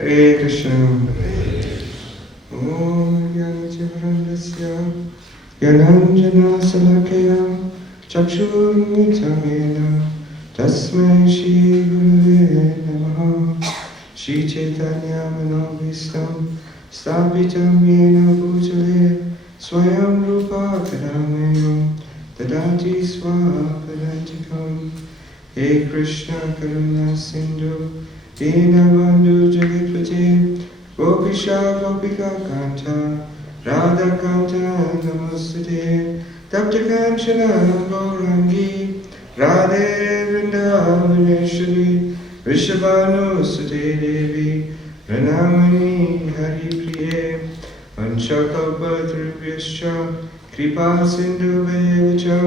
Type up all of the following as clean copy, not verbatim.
Hare Krishna. Om Jnanachakrandasya Gyananjana Salakaya Chakshurmithamena Tasmai Shri Gurave Namaha. Shri Chaitanya Manobhistam Sthapitam Yena Bhutale Swayam Rupa Kadamaya Tadati Swapadantikam. He Krishna Karuna Sindhu Dinabandhu Jagitpate Gopisha Gopika Kanta Radha Kanta Namastate Tapta Kanchana Gaurangi Radhe Vrindavaneshwari Rishabhanu Sute Devi Pranamani Hari Priye Vanchakalpatrubhyascha Kripa Sindhu Vevacha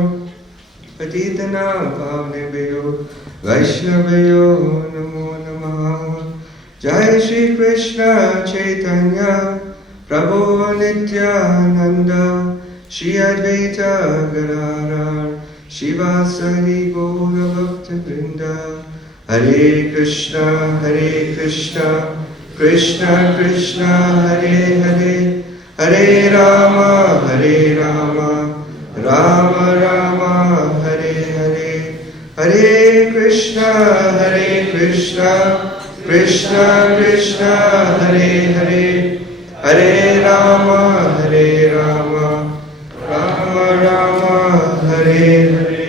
Patitana Pavnebeyo Vaishnaveyo Namo Namaha. Jai Shri Krishna Chaitanya Prabhu Nityananda Shri Advaita Gadadhar Shivasari Gaura Bhakta Vrinda. Hare Krishna Krishna Krishna Hare Hare, Hare Rama Rama Rama Hare Hare, Hare Krishna Krishna Krishna Hare Hare, Hare Rama Rama Rama Hare Hare.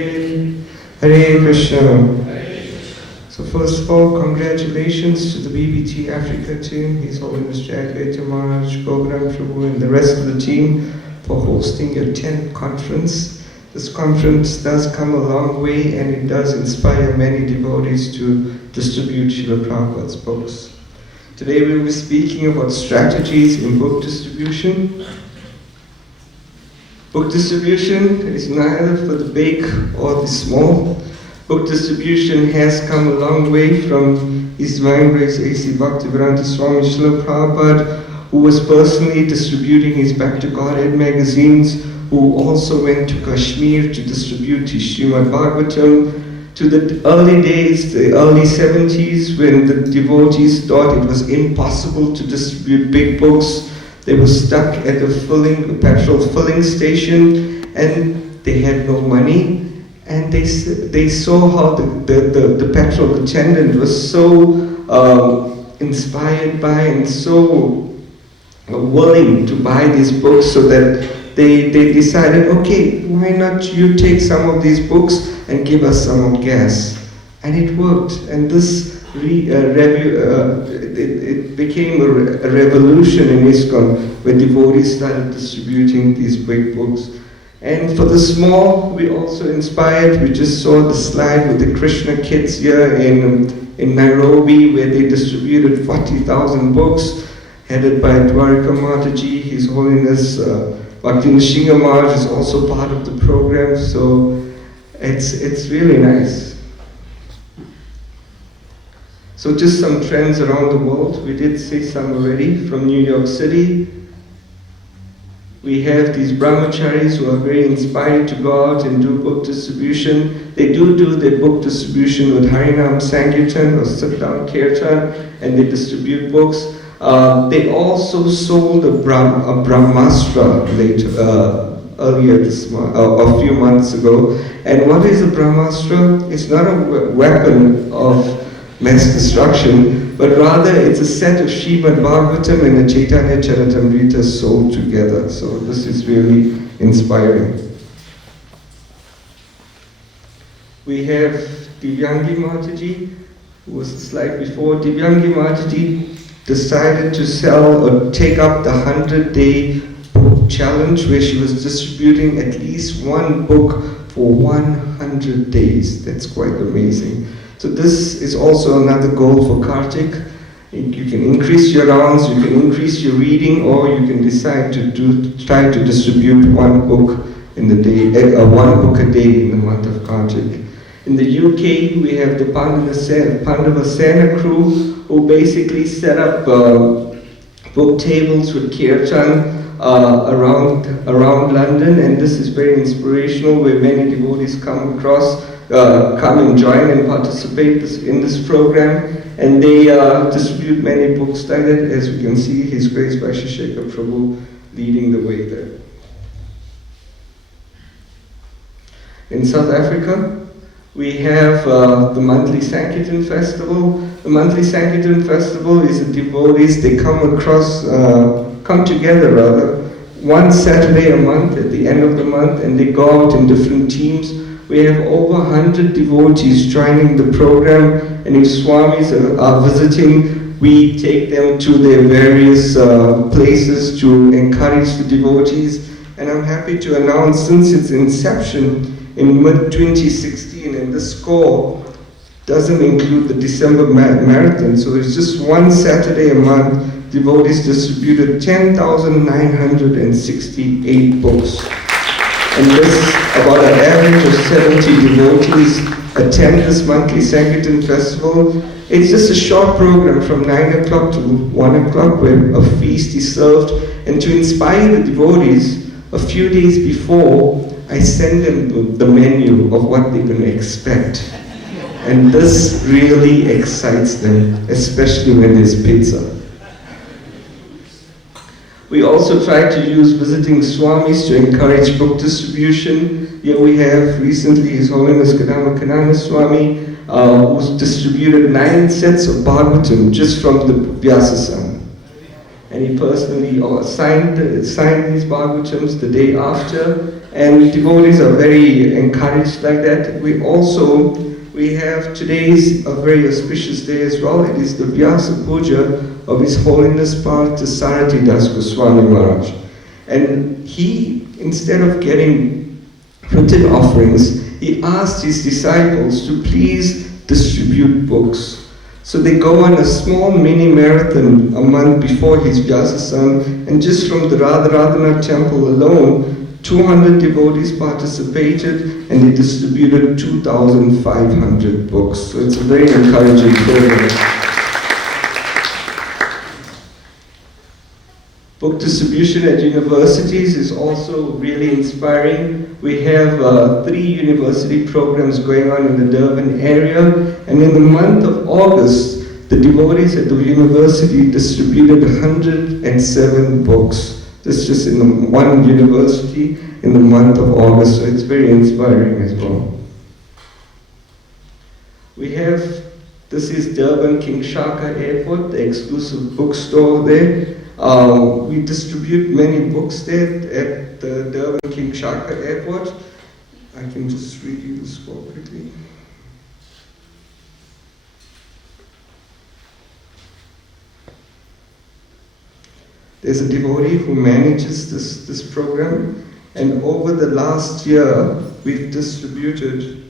Hare Krishna. So first of all, congratulations to the BBT Africa team, His Holiness Jagdeta Maharaj, Gogram Prabhu, and the rest of the team for hosting your 10th conference. This conference does come a long way, and it does inspire many devotees to distribute Srila Prabhupada's books. Today we will be speaking about strategies in book distribution. Book distribution is neither for the big or the small. Book distribution has come a long way from His Divine Grace A.C. Bhaktivedanta Swami Srila Prabhupada, who was personally distributing his Back to Godhead magazines, who also went to Kashmir to distribute his Srimad Bhagavatam, to the early days, the early 70s, when the devotees thought it was impossible to distribute big books. They were stuck at the petrol filling station, and they had no money. And they saw how the petrol attendant was so inspired by and so willing to buy these books, so that they decided, okay, why not you take some of these books and give us some of gas? And it worked. And this it became a revolution in ISKCON, where devotees started distributing these big books. And for the small, we also inspired. We just saw the slide with the Krishna kids here in Nairobi, where they distributed 40,000 books, headed by Dwarka Mataji. His Holiness Bhakti Nishinga Maharaj is also part of the program, so it's really nice. So just some trends around the world. We did see some already from New York City. We have these brahmacharis who are very inspired to go out and do book distribution. They do their book distribution with Harinam Sankirtan or sit-down kirtan, and they distribute books. They also sold a Brahmastra earlier this month, a few months ago. And what is a Brahmastra? It's not a weapon of mass destruction, but rather it's a set of Srimad Bhagavatam and the Chaitanya Charitamrita sold together. So this is really inspiring. We have Divyangi Mataji, who was the slide before. Divyangi Mataji decided to sell or take up the 100-day book challenge, where she was distributing at least one book for 100 days. That's quite amazing. So this is also another goal for Kartik. You can increase your rounds, you can increase your reading, or you can decide to try to distribute one book in the day, one book a day in the month of Kartik. In the UK, we have the Pandava Sena crew, who basically set up book tables with kirtan around London, and this is very inspirational, where many devotees come across come and join and participate in this program. And they distribute many books like that. As we can see, His Grace Vaishya Shekhar Prabhu leading the way there. In South Africa, we have the monthly Sankirtan Festival. The monthly Sankirtan Festival is the devotees, they come together one Saturday a month at the end of the month, and they go out in different teams. We have over 100 devotees joining the program, and if Swamis are visiting, we take them to their various places to encourage the devotees. And I'm happy to announce, since its inception in mid-2016, and this score doesn't include the December marathon, so it's just one Saturday a month, devotees distributed 10,968 books. And this, about an average of 70 devotees attend this monthly Sankirtan Festival. It's just a short program from 9 o'clock to 1 o'clock where a feast is served. And to inspire the devotees, a few days before, I send them the menu of what they're going to expect. And this really excites them, especially when there's pizza. We also try to use visiting Swamis to encourage book distribution. Here we have recently His Holiness Kadama Kanana Swami, who's distributed 9 sets of Bhagavatam just from the Vyasa. And he personally signed these Bhagavatams the day after, and devotees are very encouraged like that. We have today's a very auspicious day as well. It is the Vyasa Puja of His Holiness Bharata Sarati Das Goswami Maharaj. And he, instead of getting printed offerings, he asked his disciples to please distribute books. So they go on a small mini marathon a month before his Vyasa, and just from the Radharadhanath temple alone, 200 devotees participated, and they distributed 2,500 books. So it's a very encouraging program. Book distribution at universities is also really inspiring. We have 3 university programs going on in the Durban area, and in the month of August, the devotees at the university distributed 107 books. This is just in one university in the month of August, so it's very inspiring as well. This is Durban King Shaka Airport, the exclusive bookstore there. We distribute many books there at the Durban King Shaka Airport. I can just read you the score quickly. There's a devotee who manages this program, and over the last year, we've distributed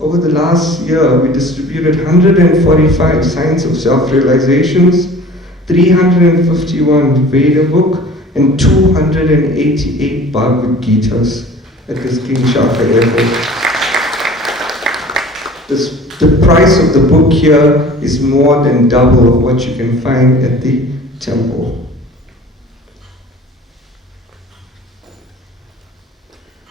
Over the last year, we distributed 145 Science of Self-Realizations, 351 Veda book, and 288 Bhagavad Gitas at this King Shaka Airport. The price of the book here is more than double of what you can find at the temple.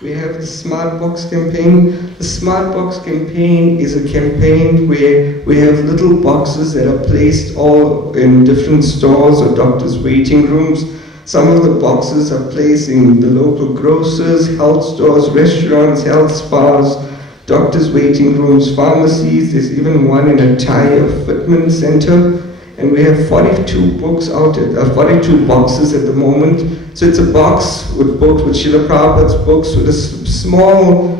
We have the Smart Box campaign. The Smart Box campaign is a campaign where we have little boxes that are placed all in different stores or doctors' waiting rooms. Some of the boxes are placed in the local grocers, health stores, restaurants, health spas, doctors' waiting rooms, pharmacies. There's even one in a tire fitment center. And we have 42 books out at 42 boxes at the moment. So it's a box with Srila Prabhupada's books with a small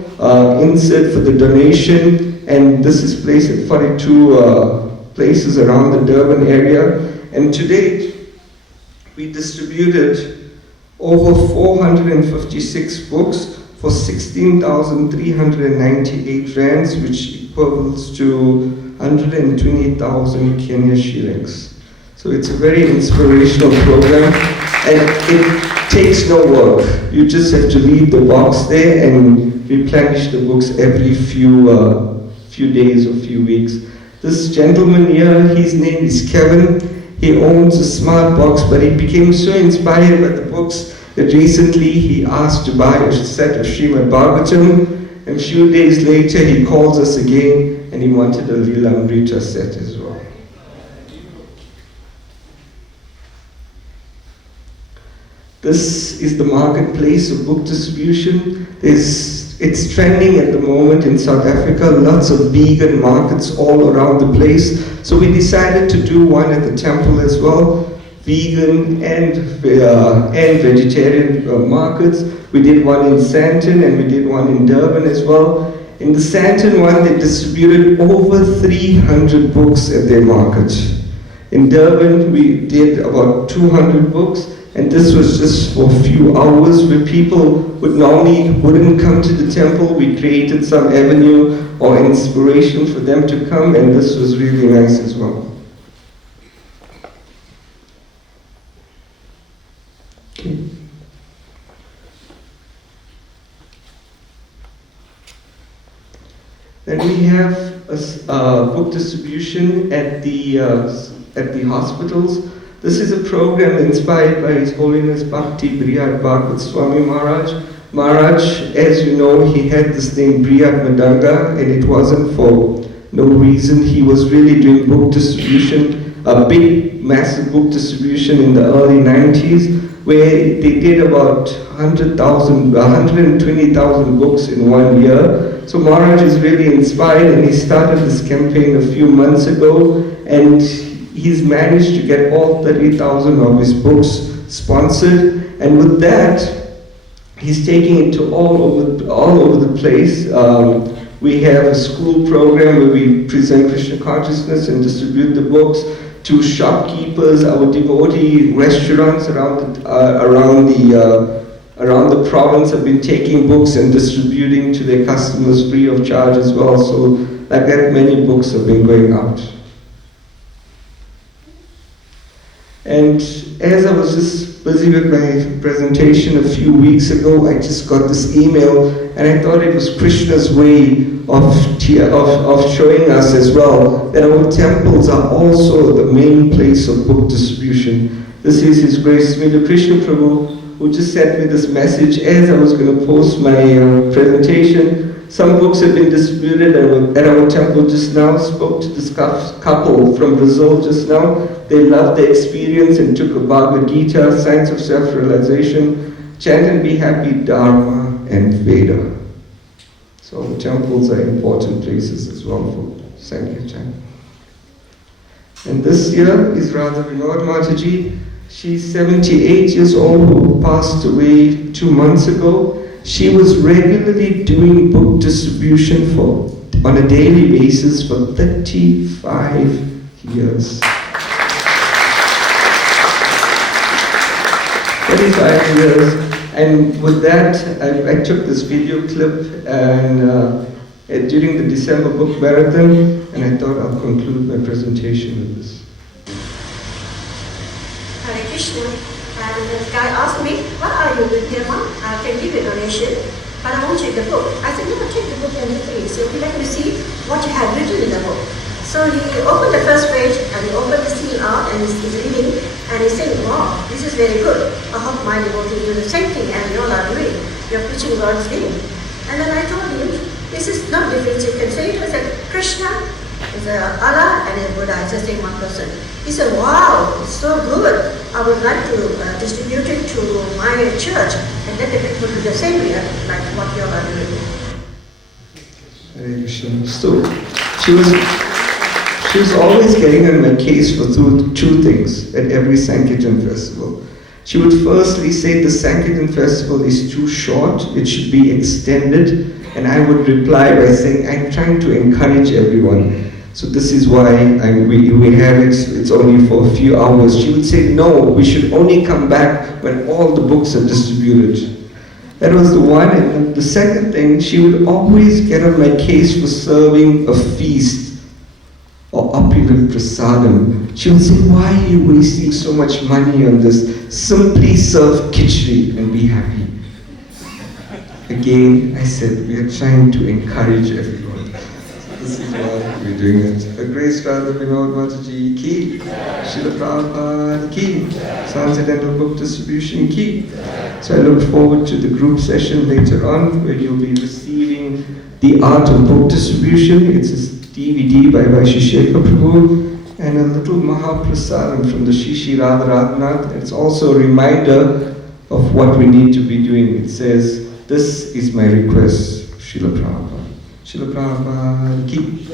insert for the donation, and this is placed at 42 places around the Durban area. And to date, we distributed over 456 books for 16,398 rands, which equals to 120,000 Kenya shillings. So it's a very inspirational program, and it takes no work. You just have to leave the box there and replenish the books every few days or few weeks. This gentleman here, his name is Kevin. He owns a smart box, but he became so inspired by the books that recently he asked to buy a set of Srimad Bhagavatam, and a few days later he calls us again and he wanted a Lilamrita set as well. This is the marketplace of book distribution. It's trending at the moment in South Africa, lots of vegan markets all around the place. So we decided to do one at the temple as well, vegan and vegetarian markets. We did one in Sandton and we did one in Durban as well. In the Sandton one, they distributed over 300 books at their market. In Durban, we did about 200 books. And this was just for a few hours where people wouldn't come to the temple. We created some avenue or inspiration for them to come, and this was really nice as well. Okay. Then we have a book distribution at the hospitals. This is a program inspired by His Holiness Bhakti Brihad Bhagavad Swami Maharaj. Maharaj, as you know, he had this name Brihad Madanga, and it wasn't for no reason. He was really doing book distribution, a big, massive book distribution in the early 90s, where they did about 120,000 books in 1 year. So Maharaj is really inspired, and he started this campaign a few months ago, and he's managed to get all 30,000 of his books sponsored, and with that, he's taking it to all over the place. We have a school program where we present Krishna consciousness and distribute the books to shopkeepers, our devotee restaurants around the province have been taking books and distributing to their customers free of charge as well. So like that, many books have been going out. And as I was just busy with my presentation a few weeks ago, I just got this email, and I thought it was Krishna's way of showing us as well that our temples are also the main place of book distribution. This is His Grace Srila Krishna Prabhu, who just sent me this message as I was going to post my presentation. Some books have been distributed at our temple just now. Spoke to this couple from Brazil just now. They loved the experience and took a Bhagavad Gita, Science of Self-Realization, Chant and Be Happy, Dharma, and Veda. So temples are important places as well for Sankirtan. And this year is Radha Vinod Mataji. She's 78 years old, who passed away 2 months ago. She was regularly doing book distribution on a daily basis for 35 years. 35 years. And with that, I took this video clip and during the December book marathon, and I thought I'll conclude my presentation with this. Hare Krishna. And the guy asked me, "What are you doing here, Mom? I can give you a donation, but I won't take the book." I said, "No, take the book and read. So let me see what you have written in the book." So he opened the first page and he opened the seal out and he's reading and he's saying, "Wow, this is very good. I hope my devotees do the same thing as you all are doing. You're preaching God's name." And then I told him, "This is not different. You can say it was like Krishna, is Allah, and Buddha. It's just one person." He said, "Wow, it's so good. I would like to distribute it to my church and let the people do the same way like what you all are doing." Hare Krishna. So she was always getting on my case for two things at every Sankirtan festival. She would firstly say the Sankirtan festival is too short, it should be extended, and I would reply by saying, "I'm trying to encourage everyone. So this is why we have it, it's only for a few hours." She would say, "No, we should only come back when all the books are distributed." That was the one. And the second thing, she would always get on my case for serving a feast or opulent prasadam. She would say, "Why are you wasting so much money on this? Simply serve khichdi and be happy." Again, I said, we are trying to encourage everyone. This is why we be doing it. A Grace Radha Vinod Mataji ki, Srila Prabhupada ki, Transcendental Book Distribution ki. So I look forward to the group session later on where you'll be receiving The Art of Book Distribution. It's a DVD by Vaisheshekha Prabhu and a little Mahaprasadam from the Shishi Radha Radhanath. It's also a reminder of what we need to be doing. It says, "This is my request, Srila Prabhupada." Srila Prabhupada ki.